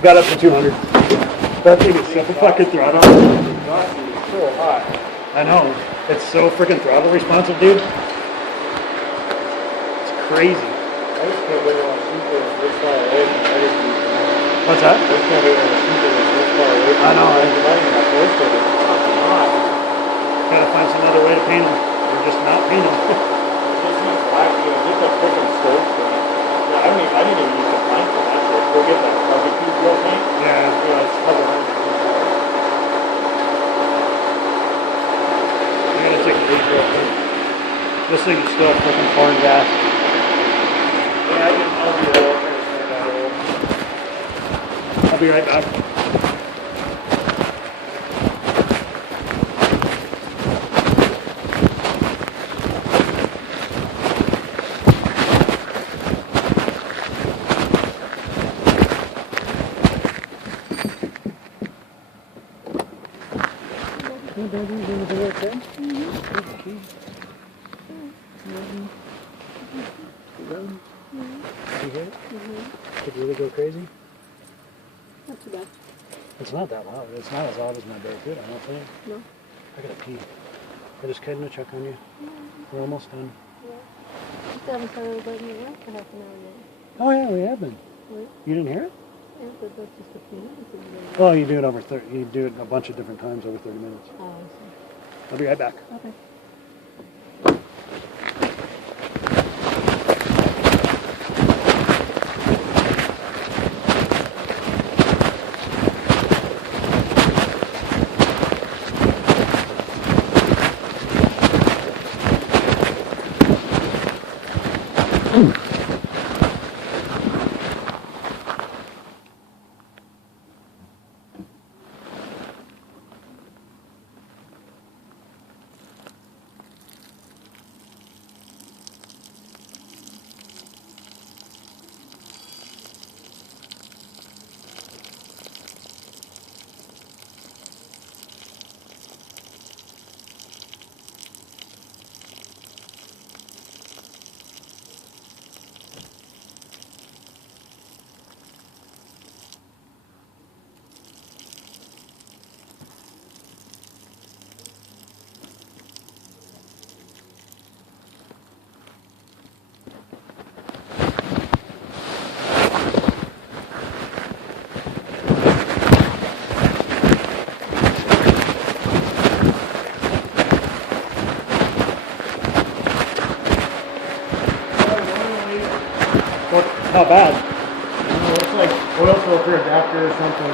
Got up to 200. That thing is so fucking throttle. It's so hot. I know. It's so freaking throttle responsive, dude. It's crazy. I just can't believe how super this far away from the other people. What's that? I just can't believe how super this far away from I know. It's fucking hot. Gotta find some other way to paint them. Or just not paint them. Just use black, just a freaking stove paint. Yeah, I didn't even use the paint for that shit. Go get that barbecue grill paint. Yeah. It's couple $100. I gotta take a deep breath in. This thing is still freaking pouring gas. Yeah, I'll do that. I'll be right back. Could really go crazy? Not too bad. It's not that loud. It's not as loud as my Barracuda, I don't think. No. I gotta pee. I just came to check on you. We're almost done. Yeah. You still haven't started letting me work for half an hour yet. Oh yeah, we have been. What? You didn't hear it? Yeah, but that's just a few minutes. Well, you do it over 30. You do it a bunch of different times over 30 minutes. Oh, I see. I'll be right back. Okay. Not bad. It's like oil filter adapter or something.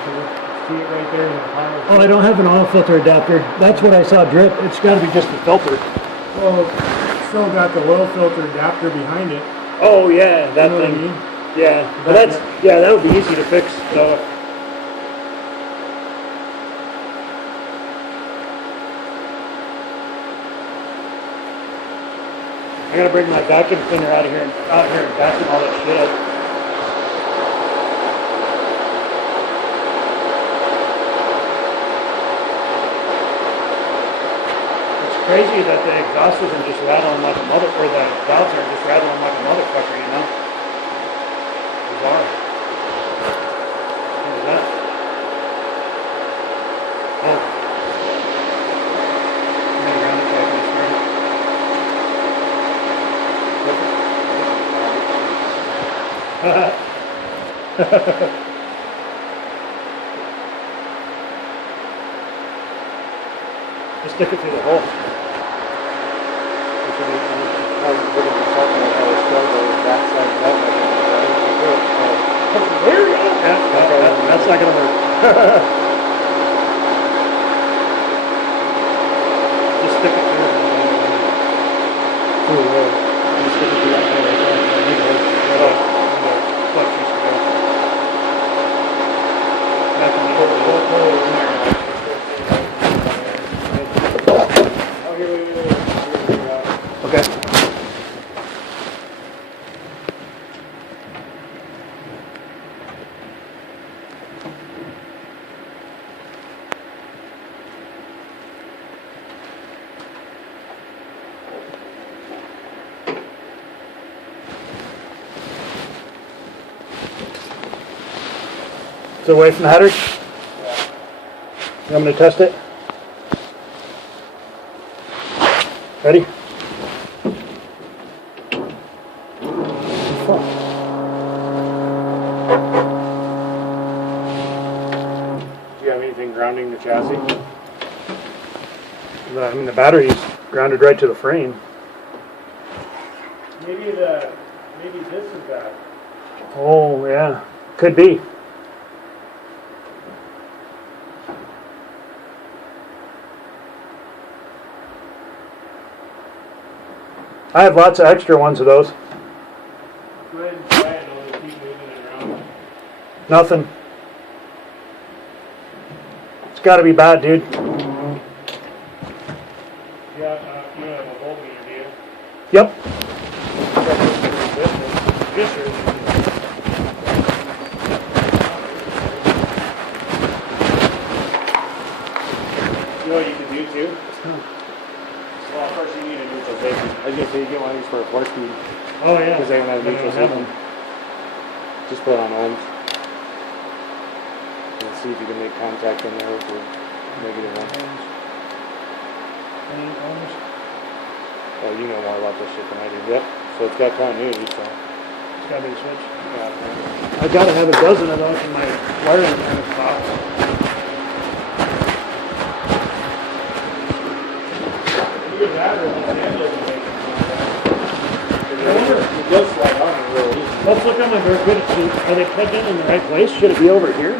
See it right there in the pile. Oh, I don't have an oil filter adapter. That's what I saw drip. It's got to be just the filter. Well, it's still got the oil filter adapter behind it. Oh yeah, that You know what I thing. mean? Yeah, but that would be easy to fix. So. I gotta bring my vacuum cleaner out here and vacuum all that shit up. It's crazy that the exhaust isn't just rattling like a or the valves aren't just rattling like a motherfucker, you know? Bizarre. What is that? Oh. I'm gonna ground it so I can start it. Just stick it through the hole. That's not gonna work. Just stick it through. Just stick it through that hole right there. Flux used to go. Back in the old Okay. Is it away from the header? Yeah. I'm going to test it. Ready? Fuck. Do you have anything grounding the chassis? I mean, the battery's grounded right to the frame. Maybe this is that. Oh, yeah. Could be. I have lots of extra ones of those. Go ahead and try it, I'll just keep moving it around. Nothing. It's got to be bad, dude. Yeah, you have a voltmeter, do you? Yep. You know what you can do too? Well, of course you need a neutral safety. I was going to say you get one of these for a 4-speed. Oh, yeah. Because they don't have They neutral don't have safety. them. Just put it on ohms. And see if you can make contact in there with the negative one. Oh, you know more about this shit than I do. Yep. So it's got continuity, so. It's got to be the switch. Yeah. I got to have a dozen of those in my wiring harness box. Either that or the handle is making contact. It does slide on it real easy. Let's look on my Barracuda. Are they plugged in the right place? Should it be over here?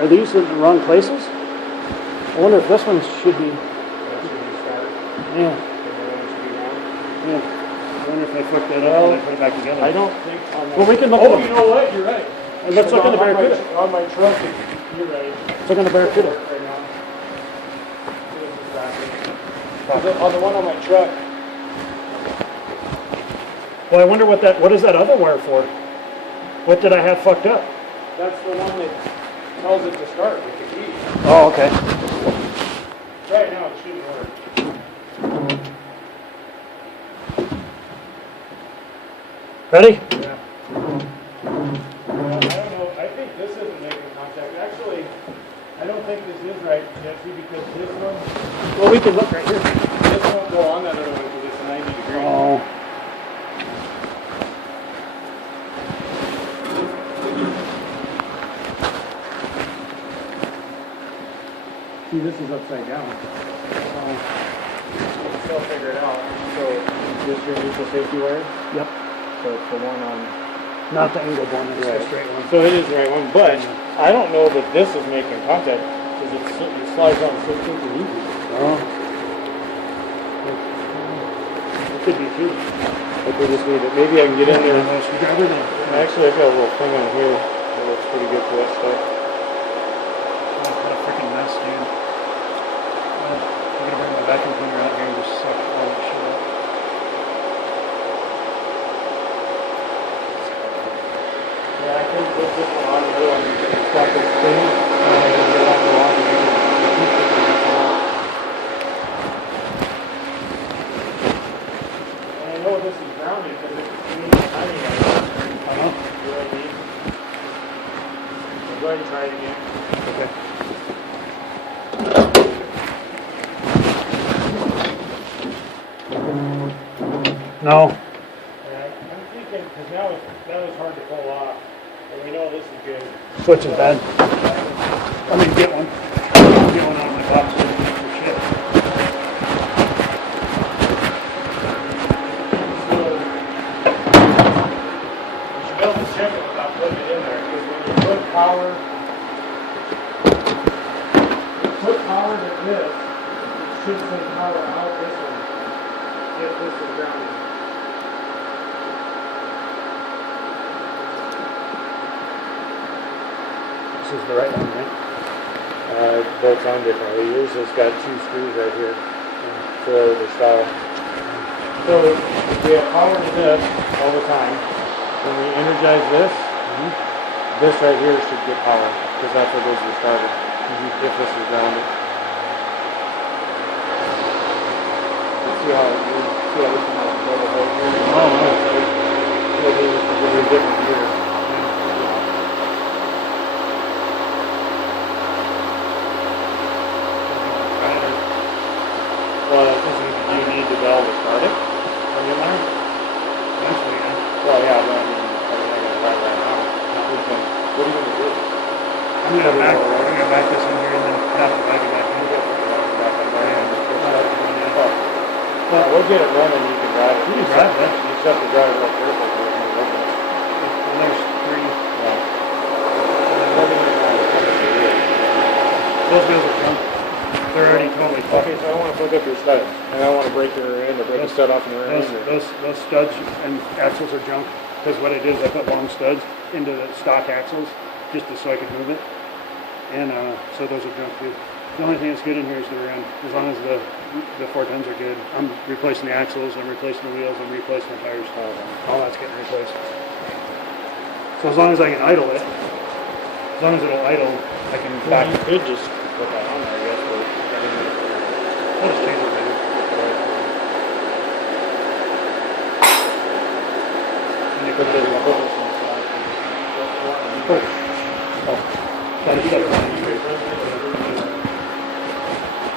Are these in the wrong places? I wonder if this one should be. That should be started. Yeah. And the one should be round. Yeah. I wonder if I fucked that up and I put it back together. I don't think on the... Well, we can look Oh, at you know what? You're right. Let's look on the Barracuda. On my truck, you're right. Let's look on the Barracuda. Right now. On the one on my truck. Well, I wonder what is that other wire for? What did I have fucked up? That's the one that tells it to start with the key. Oh, okay. Right now it shouldn't work. Ready? Yeah. Well, I don't know. I think this isn't making contact. Actually, I don't think this is right, Jesse, because this one, Well, we can look right here. this won't go on that other one because it's 90 degrees. Oh. See, this is upside down. You can still figure it out. So, this your neutral safety wire? Yep. So it's the one on... Not the angled one, it's the straight one. So it is the right one, but I don't know that this is making contact because it slides on so super easy. Oh. It could be too. Like we just need it. Maybe I can get in there. Screwdriver then. Actually, I've got a little thing on here that looks pretty good for that stuff. Oh, what a freaking mess, dude. I'm gonna bring my vacuum cleaner out here and just suck all that shit up. Yeah, I can put this one on here and it's got this thing. And it won't go on. And I know this is grounded because it's timing right now. Uh-huh. You know what I mean? So go ahead and try it again. Okay. No. Yeah, I'm thinking, because now it's hard to pull off. And we know this is good. Switch is bad. I'm gonna get one. Get one out of my box for shit. So, you should be able to check it without putting it in there. Because when you put power to this, it should say power out this one. If this is grounded. This is the right one, right? Bolts on differently. Yours has got 2 screws right here for the style. So we have power to this all the time. When we energize this, this right here should get power because that's what goes to the starter. If this is grounded. See how this one has a little right here. Oh, wow. Maybe it's a different gear. get one? Eventually, yeah. Well, yeah, but I mean, I'm not gonna ride right now. What are you gonna do? I'm gonna back this in here and then have to back it back in. We'll get it running, you can drive it. You can drive it. You just have to drive it real careful. And there's three. Yeah. Those wheels are junk. They're already totally fucked. Okay, so I want to hook up your studs, and I want to break your rear end or break the stud off in the rear end. Those studs and axles are junk. Because what I did is I put long studs into the stock axles just so I could move it. And so those are junk too. The only thing that's good in here is the rear end. As long as the 4 tons are good. I'm replacing the axles, I'm replacing the wheels, I'm replacing the tires. All that's getting replaced. So as long as I can idle it, as long as it'll idle, I can back. You could just put that on there, I guess. But I'll just change it later. And you put this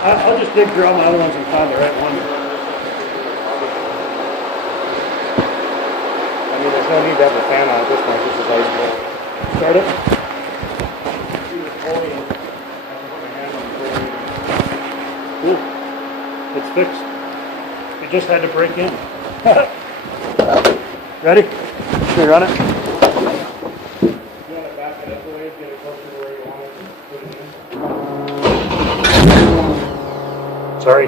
I'll just dig through all my other ones and find the right one. I mean, there's no need to have a fan on at this point. This is ice cold. Start it. Cool. It's fixed. It just had to break in. Ready? Should we run it? You want to back it up a way, get it closer to where you want it and put it in? Sorry.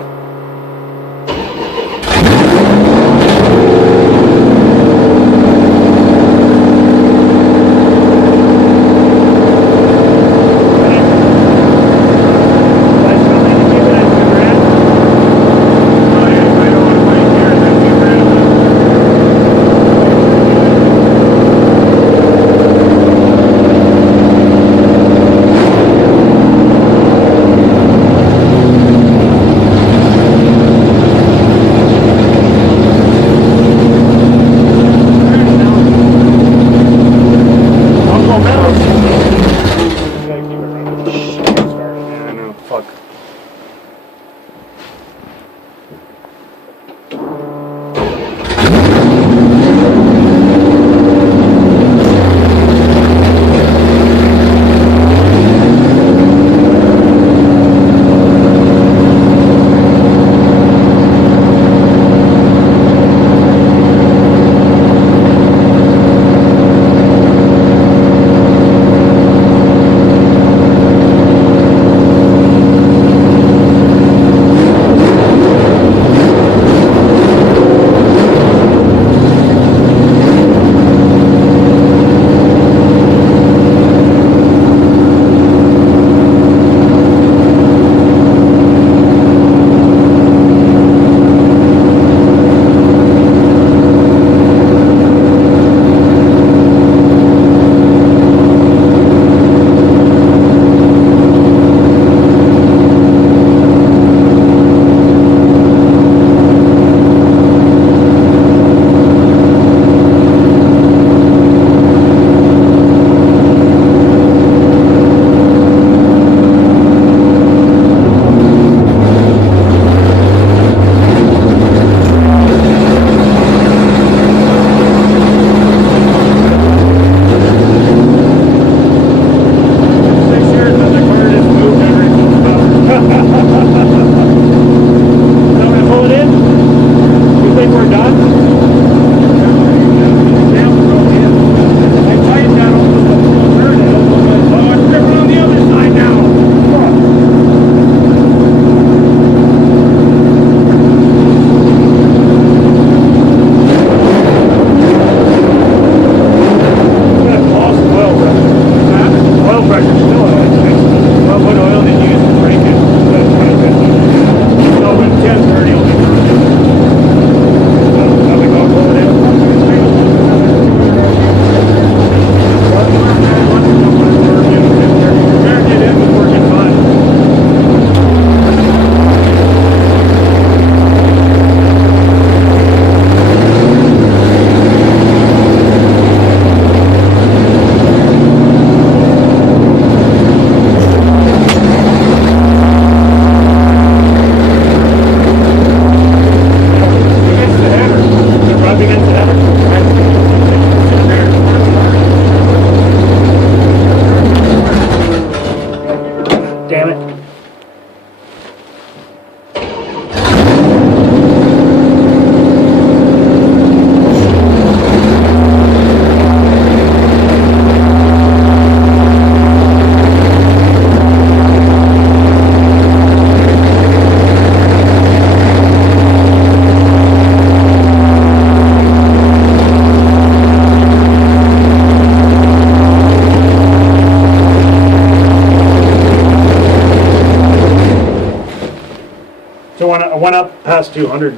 So I went up past 200.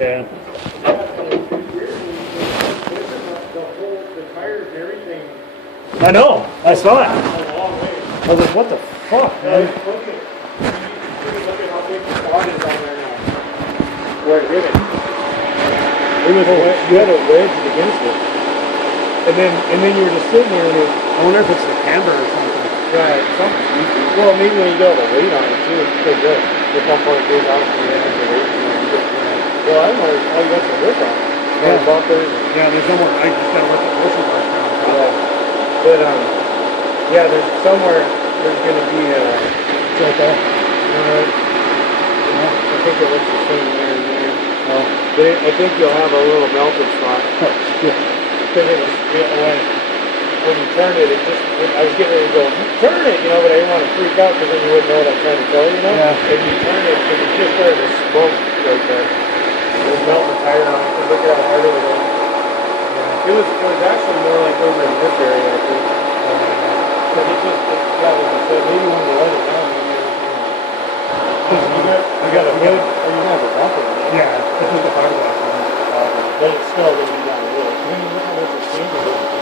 Yeah. The tires and everything. I know. I saw it. A long way. I was like, what the fuck, man? Look at how big the spot is on there now. Where it hit it. It was you had it wedged against it. And then you were just sitting there and I wonder if it's the camber or something. yeah, well maybe when you got the weight on it too, it's pretty good. Look how far it goes out and you have the weight. Well, I don't know how you got the work on it. Yeah. Bumpers. Yeah, there's no more. I just gotta work the pushing bar down. Yeah. But yeah, there's somewhere there's gonna be a Tilt off. I think it looks the same there and there. Oh. But I think you'll have a little melted spot. Oh, shit. Because it was when you turn it, I was getting ready to go, turn it, you know, but I didn't want to freak out because then you wouldn't know what I'm trying to tell you, you know? Yeah. And you turn it, and it just started to smoke right there. It was melting the tire on it. Look at how hard it was. Yeah. It was actually more like over in this area, I think. Because it just, yeah, like I said, maybe when you let it down, you got a hood, or you have a bumper. Yeah, this is the fiberglass one. But it's still going to be down the road. Then you look at what the chamber is.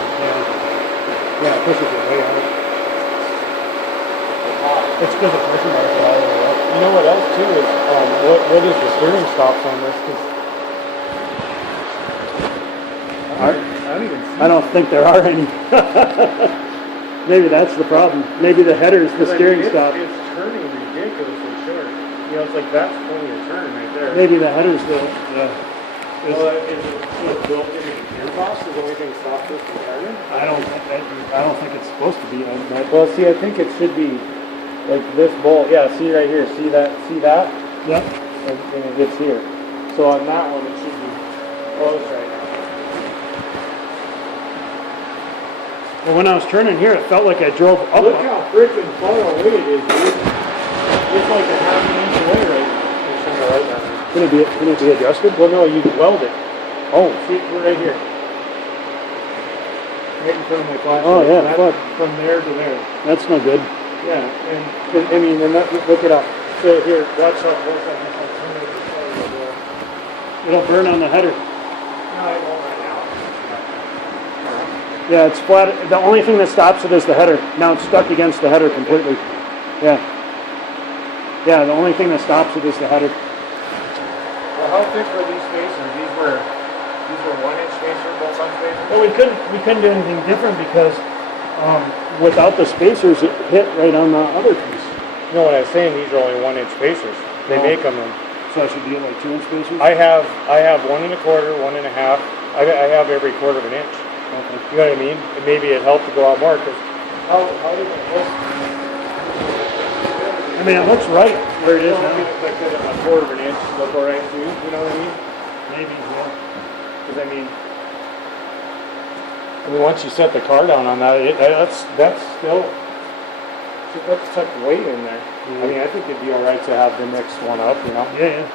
Yeah, it pushes it way out. It's because the pushing bar is all the way up. You know what else too is, what is the steering stops on this? 'Cause I don't even see I don't think there are any. Maybe that's the problem. Maybe the header's the steering stop. It's turning ridiculously short. You know, it's like that's plenty of turn right there. Maybe the header's the Well, is it built into the gearbox? Is the only thing stops this from turning? I don't think it's supposed to be. Well, see, I think it should be like this bolt. Yeah, see right here. See that? Yep. And it gets here. So on that one, it should be closed right now. Well, when I was turning here, it felt like I drove up. Look how freaking far away it is, dude. It's like a half an inch away right now. It's on the right now. Can it be adjusted? Well, no, you can weld it. Oh, see, we're right here. Right in front of my flashlight. Oh, yeah, That's fuck. from there to there. That's no good. Yeah, and I mean, and that, look it up. So here, watch how close I can turn it. It'll burn on the header. No, I won't right now. Yeah, it's flat. The only thing that stops it is the header. Now it's stuck against the header completely. Yeah. Yeah, the only thing that stops it is the header. Well, how thick were these spacers? These were 1 inch spacers, both on spacers? Well, we couldn't do anything different because without the spacers, it hit right on the other piece. No, what I was saying, these are only 1 inch spacers. They make them in. So I should get like 2 inch spacers? I have 1 1/4, 1 1/2. I have every 1/4 of an inch. Okay. You know what I mean? And maybe it helped to go out more because how did it look? I mean, it looks right where it is now. Like a 1/4 of an inch look all right too. You know what I mean? Maybe, yeah. Because I mean, once you set the car down on that, that's still that's tucked weight in there. I mean, I think it'd be all right to have the next one up, you know. Yeah, yeah.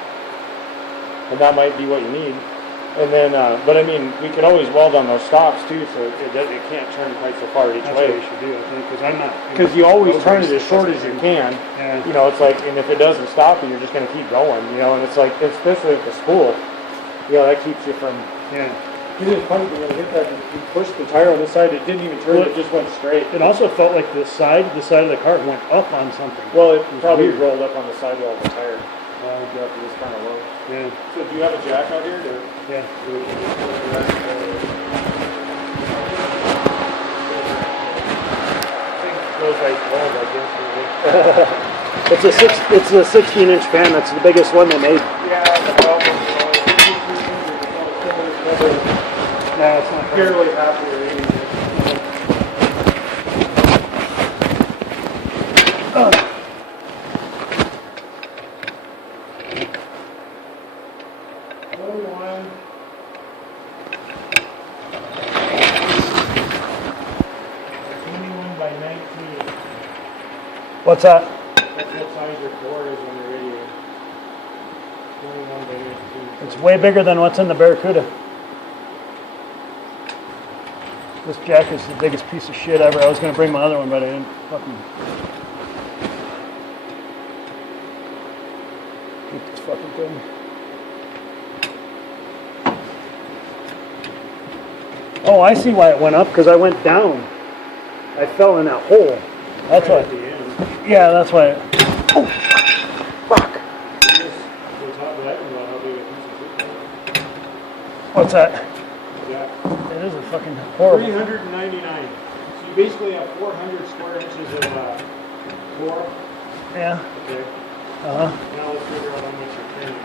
And that might be what you need. And then, but I mean, we could always weld on those stops too, so it can't turn quite so far each That's way. what we should do, I think, because I'm not. Because you always turn it as short as you can. Yeah. You know, it's like, and if it doesn't stop you, you're just going to keep going. You know, and it's like, especially at the spool, you know, that keeps you from. Yeah. You didn't funny when you hit that. You pushed the tire on this side. It didn't even turn. It just went straight. It also felt like the side of the car went up on something. Well, it probably weird. rolled up on the sidewall of the tire. It was kind of low. Yeah. So do you have a jack out here? To, Yeah. Goes like gold, I guess. It's a 16-inch fan. That's the biggest one they made. Yeah, the problem is Yeah, it's not fairly happy with it. What's that? That's what size your door is when you're ready. 21 by 19. It's way bigger than what's in the Barracuda. This jack is the biggest piece of shit ever. I was going to bring my other one, but I didn't fucking... Get this fucking thing. Oh, I see why it went up, because I went down. I fell in that hole. That's why. At the end. Yeah, that's why. Oh, fuck. The top right and how big a piece of it. What's that? Yeah. It is a fucking horrible. 399. So you basically have 400 square inches of core. Yeah. Okay. Uh-huh. Now let's figure out how much your training is.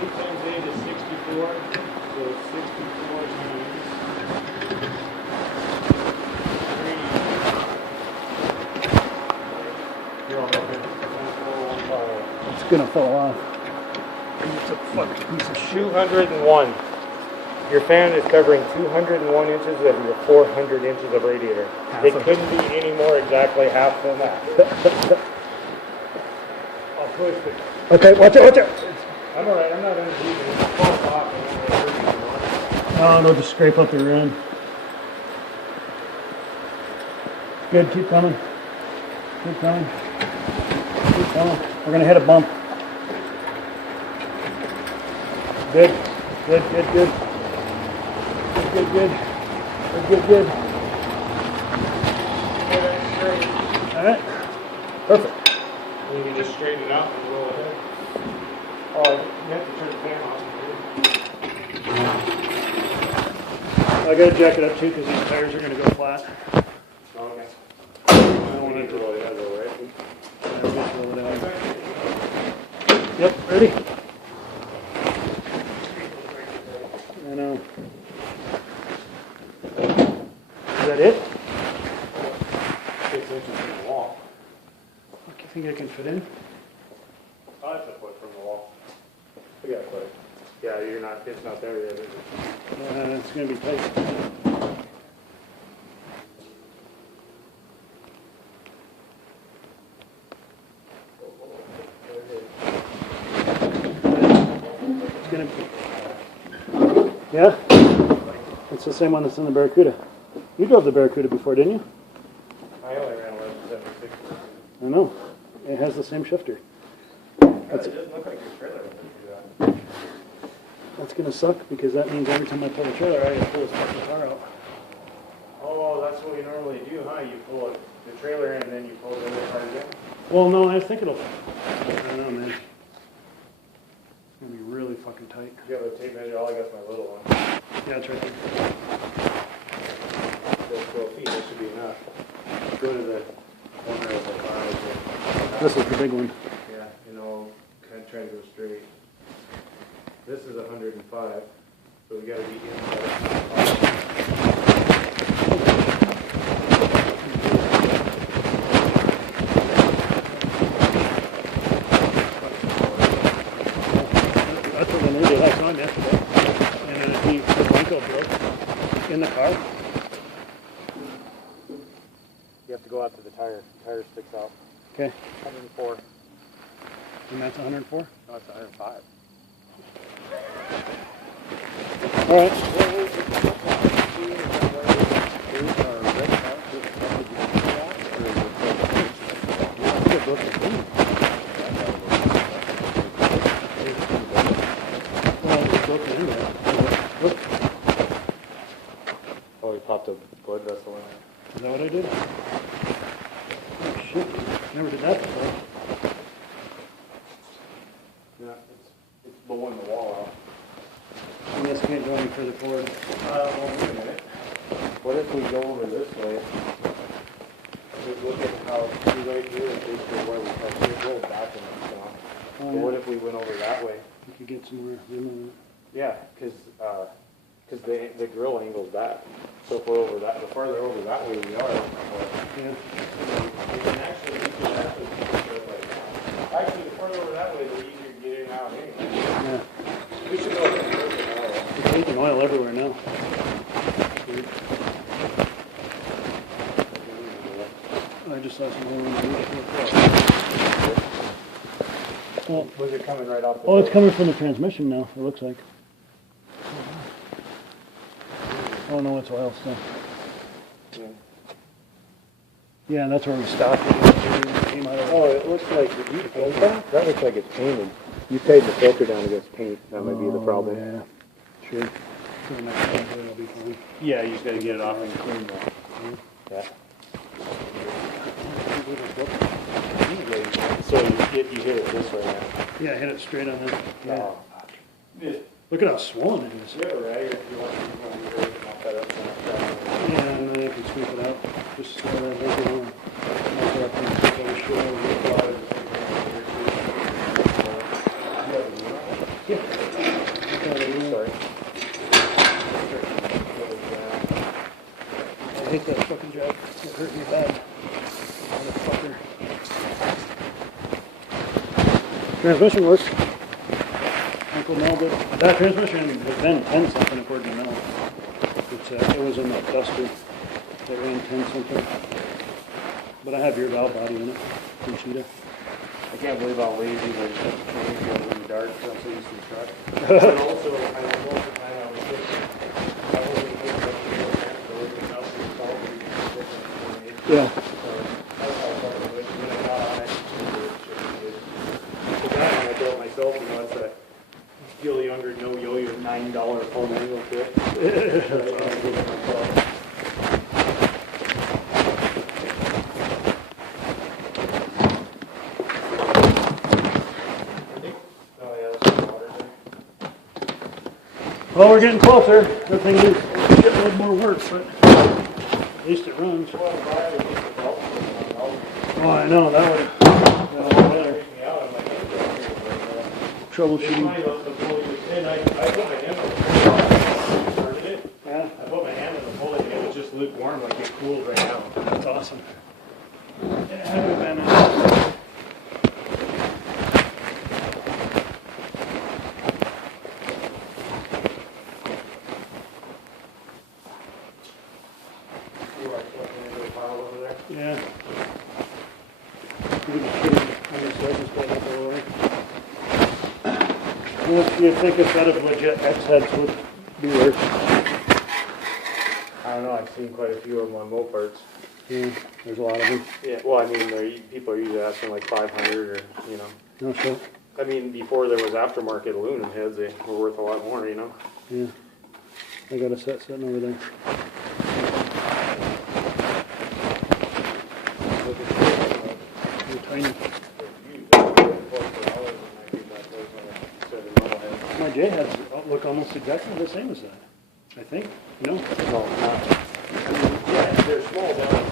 8 times 8 is 64. So 64 times 3. You're all okay. It's gonna fall off. It's a fucking piece of shit. 201. Your fan is covering 201 inches of your 400 inches of radiator. It couldn't be any more exactly half than that. I'll twist it. Okay, watch out, watch out. I'm alright, I'm not going to do it. It falls off and it won't hurt anymore. Oh, no, just scrape up the end. Good, keep coming. Keep coming. Keep coming. We're gonna hit a bump. Good, good, good, good. Good, good, good, good, good. All right, perfect. You can just straighten it out and roll ahead. Oh, you have to turn the fan off. I gotta jack it up too because these tires are gonna go flat. Okay. I don't want it to roll it out, right? just roll it out. Yep, ready? I know. Is that it? 6 inches from the wall. Fuck, you think I can fit in? Oh, that's a foot from the wall. We got a foot. Yeah, it's not there yet, is it? It's gonna be tight. It's gonna be. Yeah? It's the same one that's in the Barracuda. You drove the Barracuda before, didn't you? I only ran 1176. I know. It has the same shifter. It doesn't look like your trailer would do that. That's gonna suck because that means every time I pull the trailer out, I gotta pull this fucking car out. Oh, that's what we normally do, huh? You pull the trailer in and then you pull the other car in. Well, no, I think it'll. I don't know, man. It's gonna be really fucking tight. You have a tape measure? All I got's my little one. Yeah, it's right there. 12 feet, that should be enough. Go to the corner of the car. This is the big one. Yeah, kind of try to go straight. This is 105, so we gotta be inside. That's what we did. I saw him yesterday. And the blanket broke in the car. You have to go out to the tire. The tire sticks out. Okay. 104. And that's 104? No, it's 105. All right. Oh, you popped a blood vessel in there. Is that what I did? Oh shit, never did that before. Yeah, it's blowing the wall out. And this can't go any further forward. Well, wait a minute. What if we go over this way? Just look at how, see right here is basically where we have to go back in this one. Oh, But yeah. what if we went over that way? We could get some more room on it. Yeah, because the grill angles back. So if we're over that, the farther over that way we are, Yeah. we can actually do that like that. Actually, the farther over that way, the easier to get in and out anyway. Yeah. We should go ahead and look at that. It's leaking oil everywhere now. I just saw some oil in the roof. Well, Was it coming right off the oh, it's coming from the transmission now, it looks like. Oh no, it's oil still. Yeah. Yeah, that's where we stopped. It came out of Oh, it looks like, did you paint that? That looks like it's painted. You tighten the filter down against paint, that might be the problem. Yeah, sure. So the next time it'll be fine. Yeah, you just gotta get it off and clean that. Yeah. So you hit it this way now. Yeah, hit it straight on that. Yeah. Oh. Yeah. Look at how swollen it is. Yeah, right. If you want to knock that up, Yeah, and then I can sweep it out. Just so that I make it on. After I can take all the shit out of it. Yeah. Sorry. I hate that fucking job. It hurt me bad. Motherfucker. Transmission works. Uncle Mel did. That transmission has been 10 something according to Mel. It was in that duster that ran 10 something. But I have your valve body in it. Conchita. I can't believe how lazy they put the training field in the dark. I'm so used to the truck. But also, I know most of the time I was thinking, I wasn't thinking about the real tank, so it was nothing to solve it. Yeah. So that's how I started with it. When I got on it, the guy I built myself, you know, it's a Still Younger No Yo-Yo $9 full manual kit. Well, we're getting closer. That thing is getting a little more work, but at least it runs. Oh, I know, that would have been a lot better. Troubleshooting. I put my hand on the started it. Yeah, I put my hand on the pulley and it was just lukewarm, like it cooled right now. that's awesome. Yeah, good man. Yeah. You think a set of legit X heads would be worth? I don't know, I've seen quite a few of them on Mopars. Yeah, there's a lot of them. Yeah, well, I mean, people are usually asking like 500 or, you know. No shit. I mean, before there was aftermarket aluminum heads, they were worth a lot more, you know. Yeah. I got a set sitting over there. They're tiny. My J heads look almost exactly the same as that. I think. No? No, not. I mean, yeah, they're small down.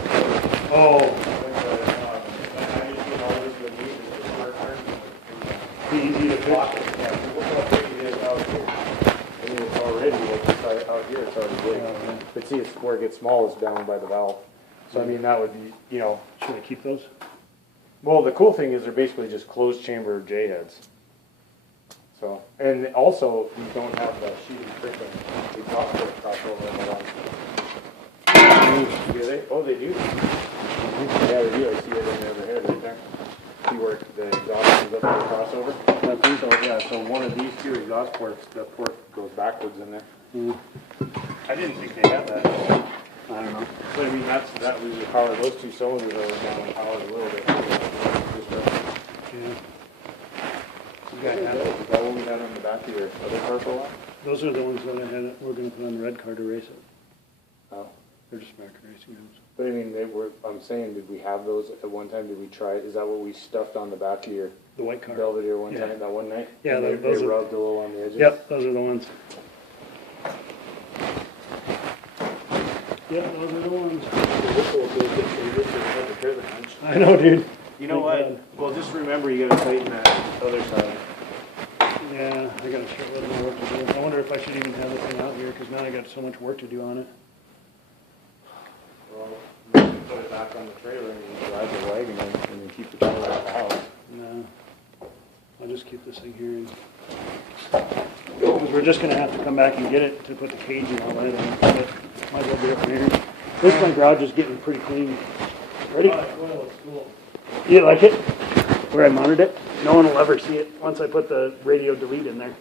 Oh. Be easy to fix. Yeah, look how big it is out here. I mean, it's already, like, it's out here, it's already big. Yeah. But see, it's where it gets small is down by the valve. So, I mean, that would be, you know. Should I keep those? Well, the cool thing is they're basically just closed chamber J heads. So, and also, we don't have the sheeting friction. We toss it across over in the line. Do they? Oh, they do? Yeah, they do. I see it in the other head right there. See where the exhaust comes up to the crossover? So, yeah, so one of these two exhaust ports, the port goes backwards in there. I didn't think they had that. I don't know. But I mean, that loses power. Those two cylinders are down in power a little bit. Yeah. Is that what we had on the back of your other car for a while? Those are the ones that we're going to put on the red car to race it. Oh. They're just market racing homes. But I mean, I'm saying, did we have those at one time? Did we try? Is that what we stuffed on the back of your The white car. Belvedere one time, that one night? Yeah, and they those are, rubbed a little on the edges? Yep, those are the ones. Yep, those are the ones. I know, dude. You know what? Well, just remember you gotta tighten that other side. Yeah, I got a shitload more work to do. I wonder if I should even have this thing out here, because now I got so much work to do on it. Well, you can put it back on the trailer and you drive the wagon in and then keep the trailer at the house. No, I'll just keep this thing here. Because we're just going to have to come back and get it to put the cage and all that in. But might as well do it from here. This one garage is getting pretty clean. Ready? Well, it's cool. You like it? Where I mounted it? No one will ever see it once I put the radio delete in there.